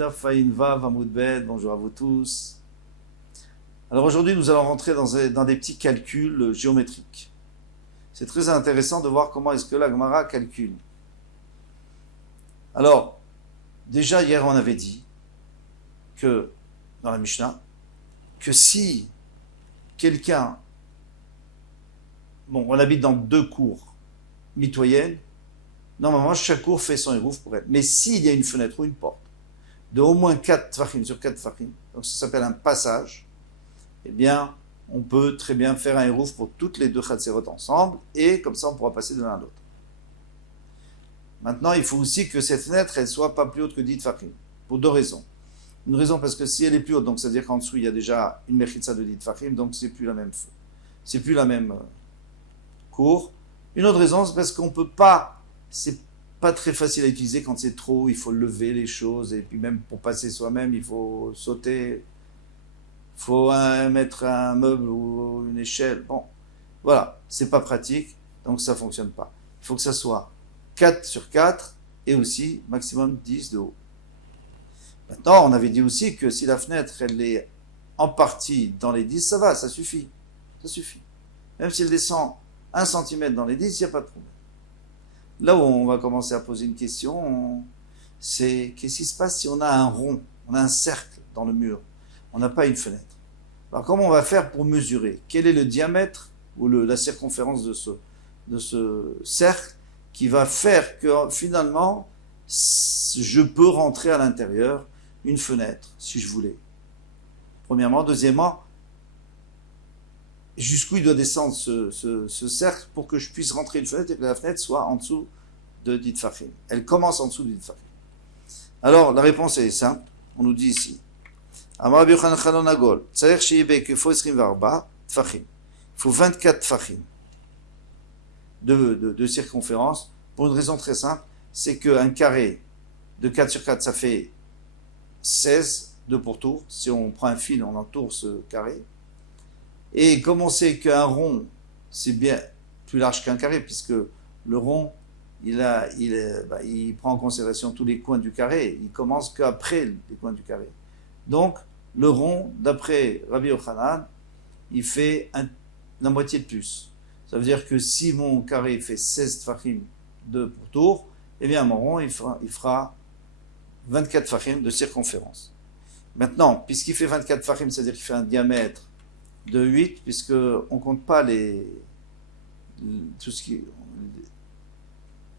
Daf Ayin Vav Amud Bet, bonjour à vous tous. Alors aujourd'hui, nous allons rentrer dans des petits calculs géométriques. C'est très intéressant de voir comment est-ce que la Gemara calcule. Alors, déjà hier on avait dit que, dans la Mishnah, que si quelqu'un, bon, on habite dans deux cours mitoyennes, normalement chaque cour fait son hérouf pour elle. Mais s'il y a une fenêtre ou une porte de au moins 4 tfachim sur 4 tfachim, donc ça s'appelle un passage, eh bien, on peut très bien faire un hérouf pour toutes les deux chatzerot ensemble, et comme ça on pourra passer de l'un à l'autre. Maintenant, il faut aussi que cette fenêtre, elle soit pas plus haute que 10 tfachim, pour deux raisons. Une raison parce que si elle est plus haute, donc ça veut dire qu'en dessous il y a déjà une mechitza de 10 tfachim, donc c'est plus la même cour. Une autre raison, c'est parce qu'on peut pas, c'est pas très facile à utiliser quand c'est trop, il faut lever les choses, et puis même pour passer soi-même, il faut sauter, il faut mettre un meuble ou une échelle. Bon, voilà, c'est pas pratique, donc ça fonctionne pas. Il faut que ça soit 4 sur 4 et aussi maximum 10 de haut. Maintenant, on avait dit aussi que si la fenêtre, elle est en partie dans les 10, ça va, ça suffit. Ça suffit. Même si elle descend 1 cm dans les 10, il n'y a pas de problème. Là où on va commencer à poser une question, c'est qu'est-ce qui se passe si on a un rond, on a un cercle dans le mur, on n'a pas une fenêtre. Alors comment on va faire pour mesurer? Quel est le diamètre ou la circonférence de ce cercle qui va faire que finalement je peux rentrer à l'intérieur une fenêtre si je voulais? Premièrement. Deuxièmement, jusqu'où il doit descendre ce cercle pour que je puisse rentrer une fenêtre et que la fenêtre soit en dessous de 10 tfachim. Elle commence en dessous de 10 tfachim. Alors, la réponse est simple. On nous dit ici. Amar Rabbi Yochanan Chalon Agol. Tzarech sheyibek il faut 24 tfachim. Il faut 24 tfachim de circonférence pour une raison très simple. C'est qu'un carré de 4 sur 4, ça fait 16 de pourtour. Si on prend un fil, on entoure ce carré. Et comme on sait qu'un rond, c'est bien plus large qu'un carré, puisque le rond, il prend en considération tous les coins du carré, il commence qu'après les coins du carré. Donc, le rond, d'après Rabbi Yochanan, il fait la moitié de plus. Ça veut dire que si mon carré fait 16 tfachim de pourtour, eh bien mon rond, il fera 24 tfachim de circonférence. Maintenant, puisqu'il fait 24 tfachim, c'est-à-dire qu'il fait un diamètre de 8, puisque on compte pas les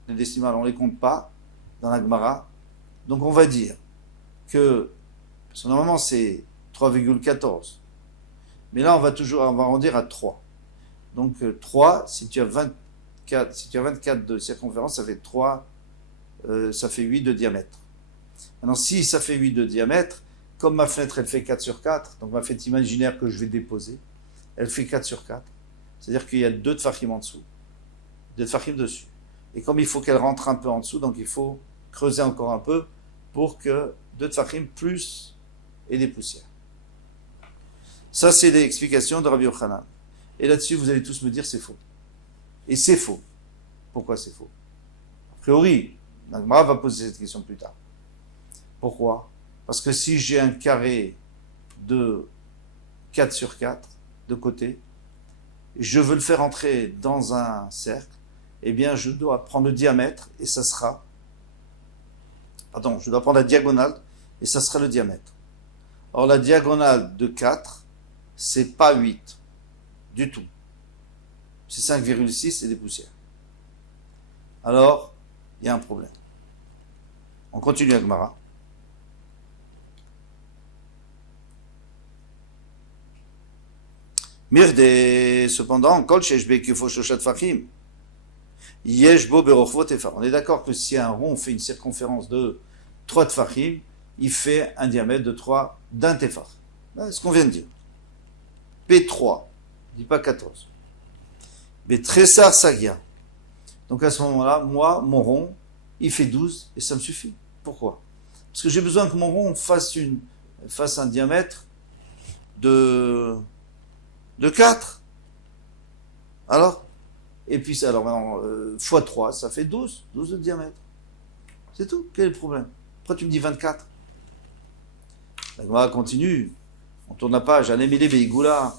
décimales, on les compte pas dans la Gemara. Donc on va dire que, parce que normalement c'est 3,14, mais là on va arrondir à 3. Donc 3, si tu as 24 de circonférence, ça fait 3, ça fait 8 de diamètre. Maintenant, si ça fait 8 de diamètre, comme ma fenêtre, elle fait 4 sur 4, donc ma fenêtre imaginaire que je vais déposer, elle fait 4 sur 4. C'est-à-dire qu'il y a 2 tfachim en dessous, 2 tfachim dessus. Et comme il faut qu'elle rentre un peu en dessous, donc il faut creuser encore un peu pour que 2 tfachim plus et des poussières. Ça, c'est l'explication de Rabbi Yochanan. Et là-dessus, vous allez tous me dire c'est faux. Et c'est faux. Pourquoi c'est faux? A priori, la Gemara va poser cette question plus tard. Pourquoi? Parce que si j'ai un carré de 4 sur 4 de côté, je veux le faire entrer dans un cercle, eh bien je dois prendre le diamètre et ça sera... Pardon, je dois prendre la diagonale et ça sera le diamètre. Or la diagonale de 4, c'est pas 8 du tout. C'est 5,6 et des poussières. Alors, il y a un problème. On continue avec Gemara. Mirde, cependant, kol sheshbe kifo shoshat fachim, yeshbo berochvot tefar. On est d'accord que si un rond fait une circonférence de 3 tfachim, il fait un diamètre de 3 d'un tefar. C'est ce qu'on vient de dire. P3, je dis pas 14. Betresar sagia. Donc à ce moment-là, moi, mon rond, il fait 12 et ça me suffit. Pourquoi? Parce que j'ai besoin que mon rond fasse un diamètre de 4. Alors, et puis alors maintenant, fois 3, ça fait 12 de diamètre. C'est tout. Quel est le problème? Pourquoi tu me dis 24? La Gemara continue. On tourne la page. Anémilé Beigoula.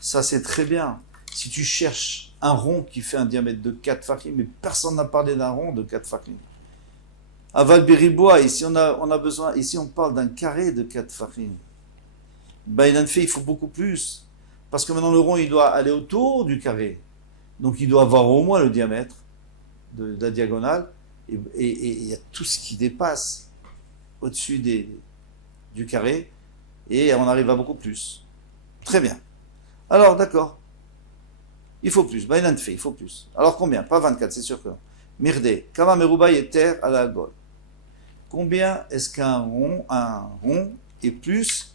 Ça, c'est très bien. Si tu cherches un rond qui fait un diamètre de 4 fachim, mais personne n'a parlé d'un rond de 4 fachim. Aval Beribois, ici on a besoin, ici on parle d'un carré de 4 fachim. Ben, il faut beaucoup plus. Parce que maintenant le rond, il doit aller autour du carré. Donc il doit avoir au moins le diamètre de la diagonale. Et il y a tout ce qui dépasse au-dessus du carré. Et on arrive à beaucoup plus. Très bien. Alors, d'accord. Il faut plus. Ben, il faut plus. Alors combien? Pas 24, c'est sûr que non. Mirde. Kama meruba yeter à la gol. Combien est-ce qu'un rond est plus...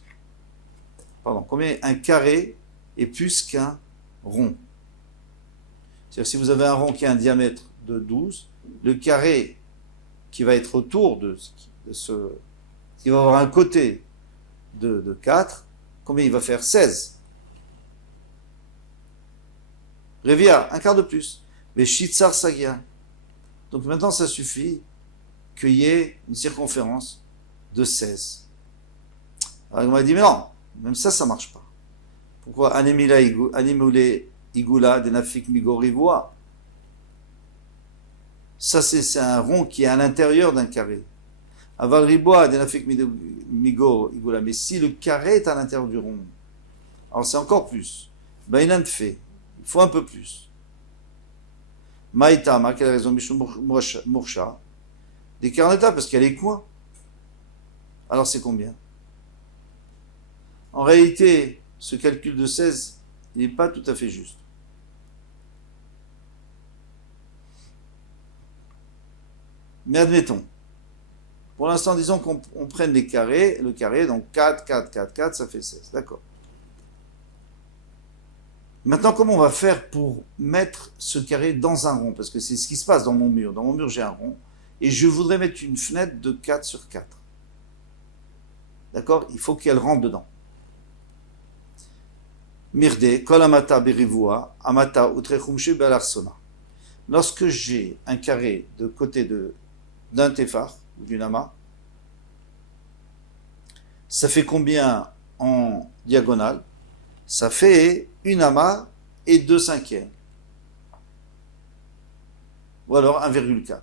Pardon, combien un carré est plus qu'un rond? C'est-à-dire si vous avez un rond qui a un diamètre de 12, le carré qui va être autour de ce qui va avoir un côté de 4, combien il va faire? 16. Revia, un quart de plus. Mais Shitsar Sagia. Donc maintenant, ça suffit qu'il y ait une circonférence de 16. Alors on m'a dit, mais non, même ça marche pas. Pourquoi? Animule Igula de Nafik Migo Rivoa. Ça, c'est un rond qui est à l'intérieur d'un carré. Aval Riboa de Nafik Migo Igula. Mais si le carré est à l'intérieur du rond, alors c'est encore plus. Ben, il en fait. Il faut un peu plus. Maïta, quelle raison? Moursha. Des 40 étapes, parce qu'il y a les coins. Alors c'est combien? En réalité, ce calcul de 16, il n'est pas tout à fait juste. Mais admettons. Pour l'instant, disons qu'on prenne les carrés. Le carré, donc 4, 4, 4, 4, ça fait 16. D'accord. Maintenant, comment on va faire pour mettre ce carré dans un rond? Parce que c'est ce qui se passe dans mon mur. Dans mon mur, j'ai un rond. Et je voudrais mettre une fenêtre de 4 sur 4. D'accord? Il faut qu'elle rentre dedans. Mirde, kol amata berivua, amata utrechumche belarsona. Lorsque j'ai un carré de côté d'un téphar, ou d'une amas, ça fait combien en diagonale? Ça fait une amas et 2 cinquièmes. Ou alors 1,4.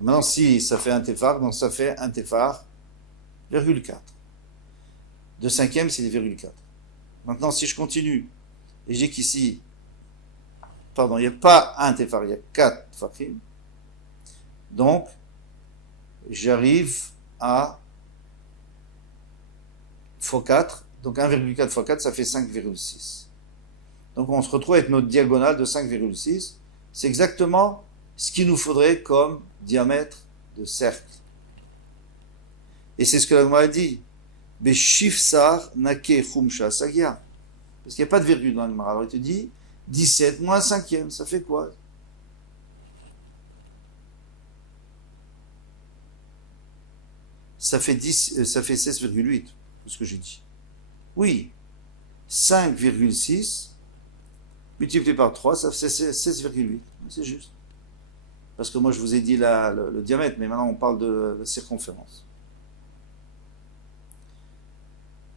Maintenant, si ça fait un téphar, donc ça fait un téphar, 0,4. 2 cinquièmes, c'est 0,4. Maintenant, si je continue, et j'ai qu'ici, pardon, il n'y a pas un téphar, il y a 4 fachim. Donc, j'arrive à x4. Donc 1,4 x 4, ça fait 5,6. Donc on se retrouve avec notre diagonale de 5,6. C'est exactement ce qu'il nous faudrait comme diamètre de cercle. Et c'est ce que la Gemara a dit. Beshifsar nake chumsha sagia. Parce qu'il n'y a pas de virgule dans la Gemara. Alors il te dit 17 moins 5e, ça fait quoi? Ça fait 16,8, c'est ce que j'ai dit. Oui, 5,6 multiplié par 3, ça fait 16,8. C'est juste. Parce que moi, je vous ai dit le diamètre, mais maintenant, on parle de la circonférence.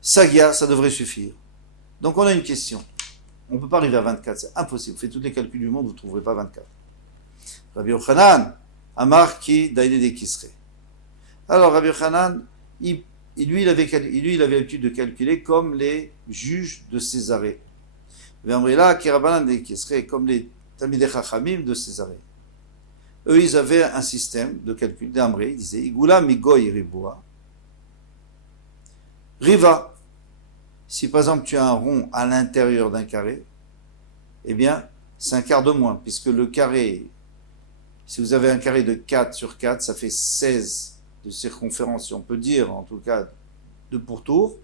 Sagia, ça devrait suffire. Donc, on a une question. On ne peut pas arriver à 24, c'est impossible. Vous faites tous les calculs du monde, vous ne trouverez pas 24. Rabbi Yochanan, Amar ki daïne de Kisre. Alors, Rabbi Yochanan, lui, il avait l'habitude de calculer comme les juges de Césarée. V'amrila kirabanan de Kisre, comme les Talmidei Chachamim de Césarée. Eux, ils avaient un système de calcul d'Amré. Ils disaient Igula migoy riboa. Riva. Si par exemple tu as un rond à l'intérieur d'un carré, eh bien, c'est un quart de moins, puisque le carré, si vous avez un carré de 4 sur 4, ça fait 16 de circonférence, si on peut dire, en tout cas, de pourtour.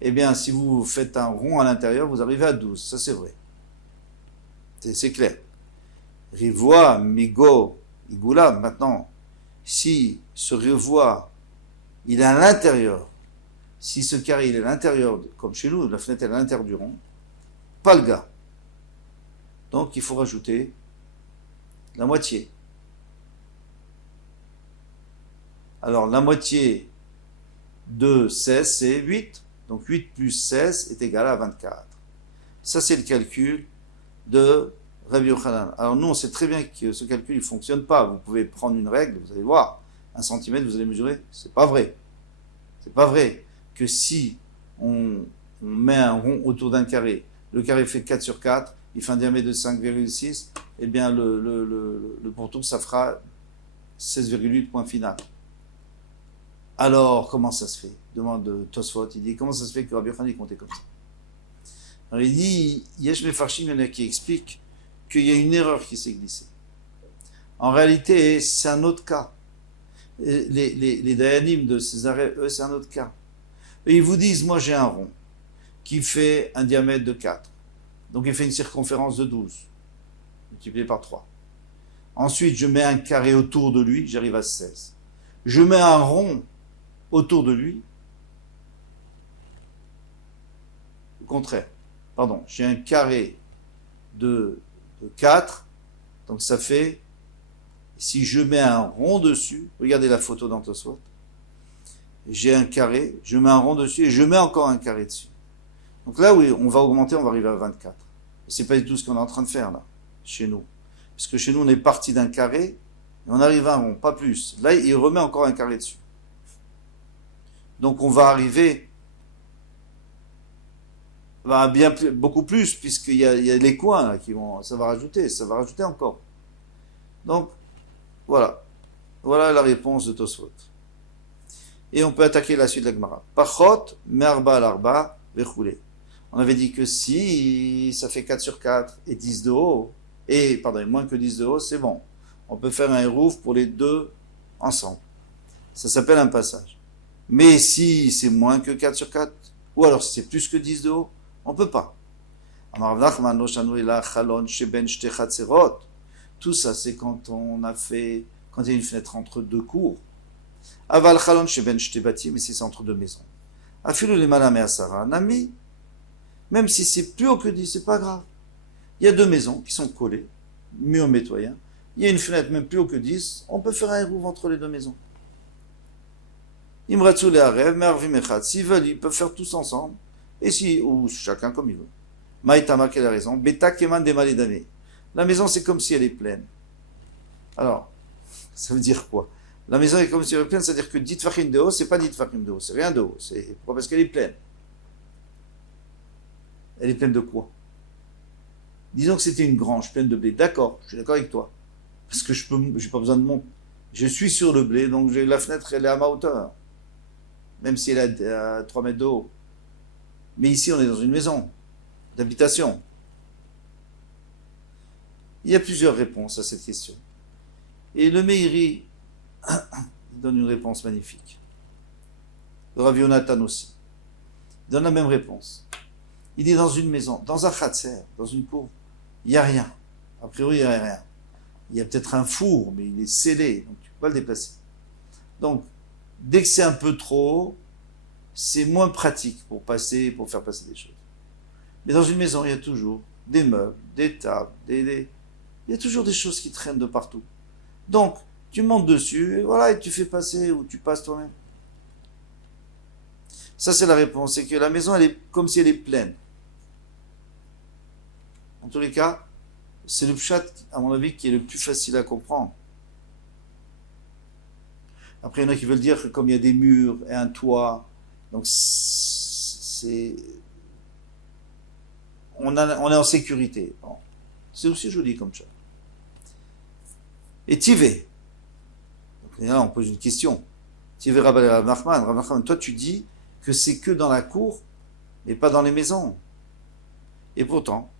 Eh bien, si vous faites un rond à l'intérieur, vous arrivez à 12. Ça, c'est vrai. C'est clair. Rivoa, migo, igula. Maintenant, si ce rivoa, il est à l'intérieur, si ce carré il est à l'intérieur, comme chez nous, la fenêtre est à l'intérieur du rond, pas le gars. Donc il faut rajouter la moitié. Alors la moitié de 16, c'est 8. Donc 8 plus 16 est égal à 24. Ça, c'est le calcul de Rabbi Yochanan. Alors nous, on sait très bien que ce calcul ne fonctionne pas. Vous pouvez prendre une règle, vous allez voir, 1 centimètre, vous allez mesurer. C'est pas vrai. C'est pas vrai que si on met un rond autour d'un carré, le carré fait 4 sur 4, il fait un diamètre de 5,6, eh bien le pourtour, ça fera 16,8 point final. Alors, comment ça se fait? Demande Tosfot, il dit, comment ça se fait que Rabbi Yochanan comptait comme ça? Alors il dit, Yesh Mefarshim, il y en a qui expliquent qu'il y a une erreur qui s'est glissée. En réalité, c'est un autre cas. Les Dayanim de Césarée, eux, c'est un autre cas. Et ils vous disent, moi j'ai un rond qui fait un diamètre de 4. Donc il fait une circonférence de 12, multiplié par 3. Ensuite, je mets un carré autour de lui, j'arrive à 16. Je mets un rond autour de lui. Au contraire. Pardon, j'ai un carré de 4, donc ça fait, si je mets un rond dessus, regardez la photo dans Tosfot, j'ai un carré, je mets un rond dessus et je mets encore un carré dessus. Donc là, oui, on va augmenter, on va arriver à 24. Et c'est pas du tout ce qu'on est en train de faire là, chez nous. Parce que chez nous, on est parti d'un carré, et on arrive à un rond, pas plus. Là, il remet encore un carré dessus. Donc on va arriver bien beaucoup plus, puisqu'il y a les coins là, qui vont, ça va rajouter encore. Donc, voilà. Voilà la réponse de Tosfot. Et on peut attaquer la suite de la Gemara. Pachot, merba l'arba, vechoulé. On avait dit que si ça fait 4 sur 4 et 10 de haut, et moins que 10 de haut, c'est bon. On peut faire un hérouf pour les deux ensemble. Ça s'appelle un passage. Mais si c'est moins que 4 sur 4, ou alors si c'est plus que 10 de haut, on ne peut pas. Tout ça, c'est quand il y a une fenêtre entre deux cours. Aval chalon sheben shte batim, mais si c'est entre deux maisons. Afilu le malame asara, nami, même si c'est plus haut que 10, c'est pas grave. Il y a deux maisons qui sont collées, mur mitoyen. Il y a une fenêtre même plus haut que 10, on peut faire un hérouve entre les deux maisons. Imratsu le harev, mervim echad. S'ils veulent, ils peuvent faire tous ensemble. Et si, ou chacun comme il veut. Maïtama, quelle est la raison? Beta keman demalidame. La maison, c'est comme si elle est pleine. Alors, ça veut dire quoi? La maison est comme si elle est pleine, c'est-à-dire que dit fachim de haut, c'est pas dit fachim de haut, c'est rien de haut. C'est pourquoi? Parce qu'elle est pleine. Elle est pleine de quoi? Disons que c'était une grange pleine de blé. D'accord, je suis d'accord avec toi. Parce que j'ai pas besoin de monter. Je suis sur le blé, donc la fenêtre, elle est à ma hauteur. Même si elle est à 3 mètres de haut. Mais ici, on est dans une maison d'habitation. Il y a plusieurs réponses à cette question. Et le Meiri donne une réponse magnifique. Le Rav Yonatan aussi. Il donne la même réponse. Il dit dans une maison, dans un khatser, dans une cour, il n'y a rien. A priori, il n'y a rien. Il y a peut-être un four, mais il est scellé, donc tu ne peux pas le déplacer. Donc, dès que c'est un peu trop haut, c'est moins pratique pour faire passer des choses. Mais dans une maison, il y a toujours des meubles, des tables, il y a toujours des choses qui traînent de partout. Donc, tu montes dessus, et voilà, et tu fais passer, ou tu passes toi-même. Ça, c'est la réponse. C'est que la maison, elle est comme si elle est pleine. En tous les cas, c'est le pshat, à mon avis, qui est le plus facile à comprendre. Après, il y en a qui veulent dire que comme il y a des murs et un toit, donc on est en sécurité. Bon. C'est aussi joli comme ça. Et Tivé. Donc là, on pose une question. Tivé Rav Nachman, toi tu dis que c'est que dans la cour, mais pas dans les maisons. Et pourtant,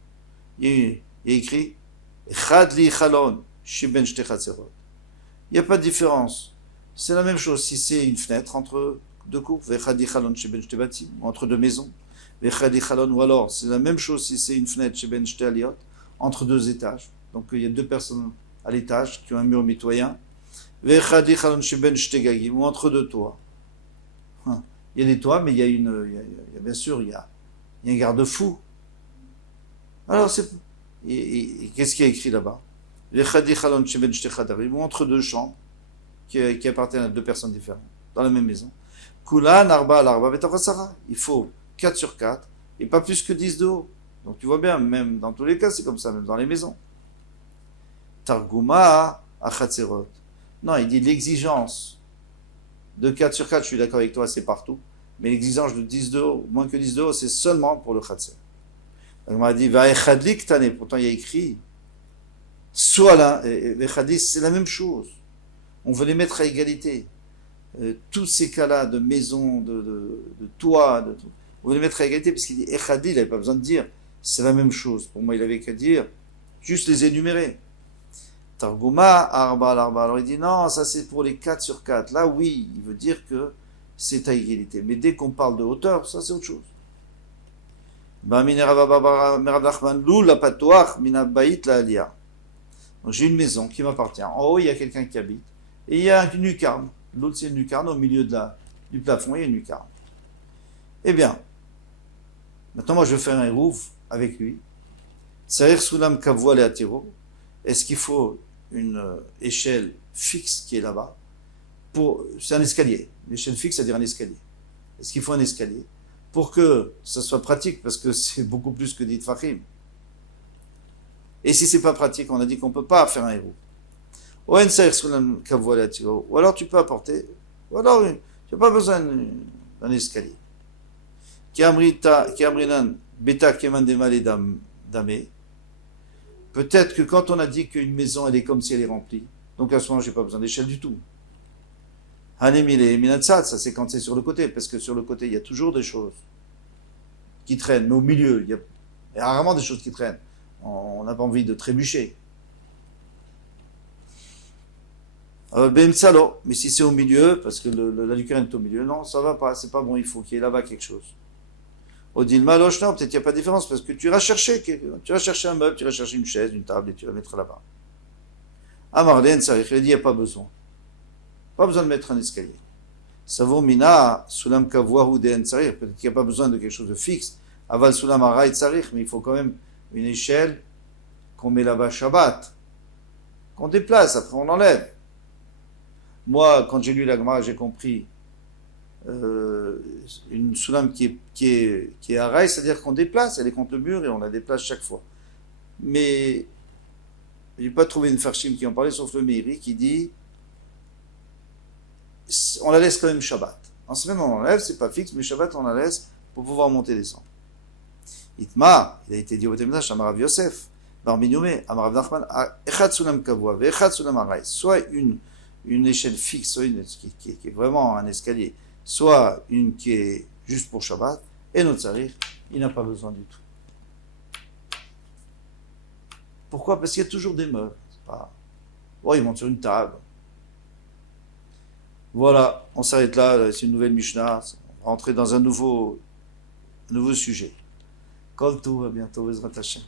il y a écrit Chad li chalon shiben shte chatzerot. Il n'y a pas de différence. C'est la même chose si c'est une fenêtre entre deux cours, vechad li chalon shiben shte batim, entre deux maisons. Vechad li chalon, ou alors c'est la même chose si c'est une fenêtre shiben shte aliot, entre deux étages. Donc il y a deux personnes à l'étage qui ont un mur mitoyen. Vechad li chalon shiben shte gagim, ou entre deux toits. Il y a des toits, mais il y a bien sûr, il y a un garde-fou. Alors, et qu'est-ce qu'il y a écrit là-bas? Entre deux chambres qui appartiennent à deux personnes différentes, dans la même maison. Kulan, arba, l'arba, betachasara. Il faut 4 sur 4 et pas plus que 10 de haut. Donc tu vois bien, même dans tous les cas, c'est comme ça, même dans les maisons. Targuma, achatzerot. Non, il dit l'exigence de 4 sur 4, je suis d'accord avec toi, c'est partout. Mais l'exigence de 10 de haut, moins que 10 de haut, c'est seulement pour le chatzer. Donc on m'a dit, va'echadlik tane. Pourtant il y a écrit, soit là, va'echadlik, c'est la même chose. On veut les mettre à égalité. Tous ces cas-là de maison, de toit, de tout, on veut les mettre à égalité parce qu'il dit echadli, il n'avait pas besoin de dire, c'est la même chose. Pour moi, il avait qu'à dire, juste les énumérer. Targuma, arba, l'arba. Alors il dit non, ça c'est pour les 4 sur 4. Là, oui, il veut dire que c'est à égalité. Mais dès qu'on parle de hauteur, ça c'est autre chose. J'ai une maison qui m'appartient. En haut, il y a quelqu'un qui habite. Et il y a une lucarne. L'autre, c'est une lucarne. Au milieu du plafond, il y a une lucarne. Eh bien, maintenant, moi, je vais faire un rouf avec lui. Sarir Sulam Kavua le Atiro. Est-ce qu'il faut une échelle fixe qui est là-bas c'est un escalier. Une échelle fixe, c'est-à-dire un escalier. Est-ce qu'il faut un escalier pour que ça soit pratique, parce que c'est beaucoup plus que dit Fahim. Et si c'est pas pratique, on a dit qu'on peut pas faire un héros. Ou alors tu peux apporter, ou alors tu n'as pas besoin d'un escalier. Peut-être que quand on a dit qu'une maison elle est comme si elle est remplie, donc à ce moment j'ai pas besoin d'échelle du tout. Ça c'est quand c'est sur le côté, parce que sur le côté il y a toujours des choses qui traînent, mais au milieu il y a rarement des choses qui traînent. On n'a pas envie de trébucher. Mais si c'est au milieu, parce que la lucarne est au milieu, non, ça va pas, c'est pas bon, il faut qu'il y ait là-bas quelque chose. Odilma Lochna, peut-être qu'il n'y a pas de différence, parce que tu vas chercher un meuble, tu vas chercher une chaise, une table, et tu vas mettre là-bas. Amarlen, ça il dit, il n'y a pas besoin. Pas besoin de mettre un escalier. Savo mina, sulam kavwahu den tsarich, peut-être qu'il n'y a pas besoin de quelque chose de fixe. Aval sulam aray tsarich, mais il faut quand même une échelle qu'on met là-bas Shabbat, qu'on déplace, après on enlève. Moi, quand j'ai lu la Gemara, j'ai compris une soulam qui est à rail, c'est-à-dire qu'on déplace, elle est contre le mur et on la déplace chaque fois. Mais je n'ai pas trouvé une farshim qui en parlait, sauf le Meiri, qui dit on la laisse quand même Shabbat. En semaine, on l'enlève, c'est pas fixe, mais Shabbat, on la laisse pour pouvoir monter et descendre. Itma, il a été dit au Betemdash, Amarav Yosef, Barminoume, Amarav Nachman, Echad Sulam Kavua, Echad Sulam Aray, soit une échelle fixe, soit une qui est vraiment un escalier, soit une qui est juste pour Shabbat, et notre Tzarir, il n'a pas besoin du tout. Pourquoi? Parce qu'il y a toujours des meubles. Il monte sur une table. Voilà, on s'arrête là, c'est une nouvelle Mishnah, on va rentrer dans un nouveau sujet. Kol Tov, à bientôt, Bezrat Hashem.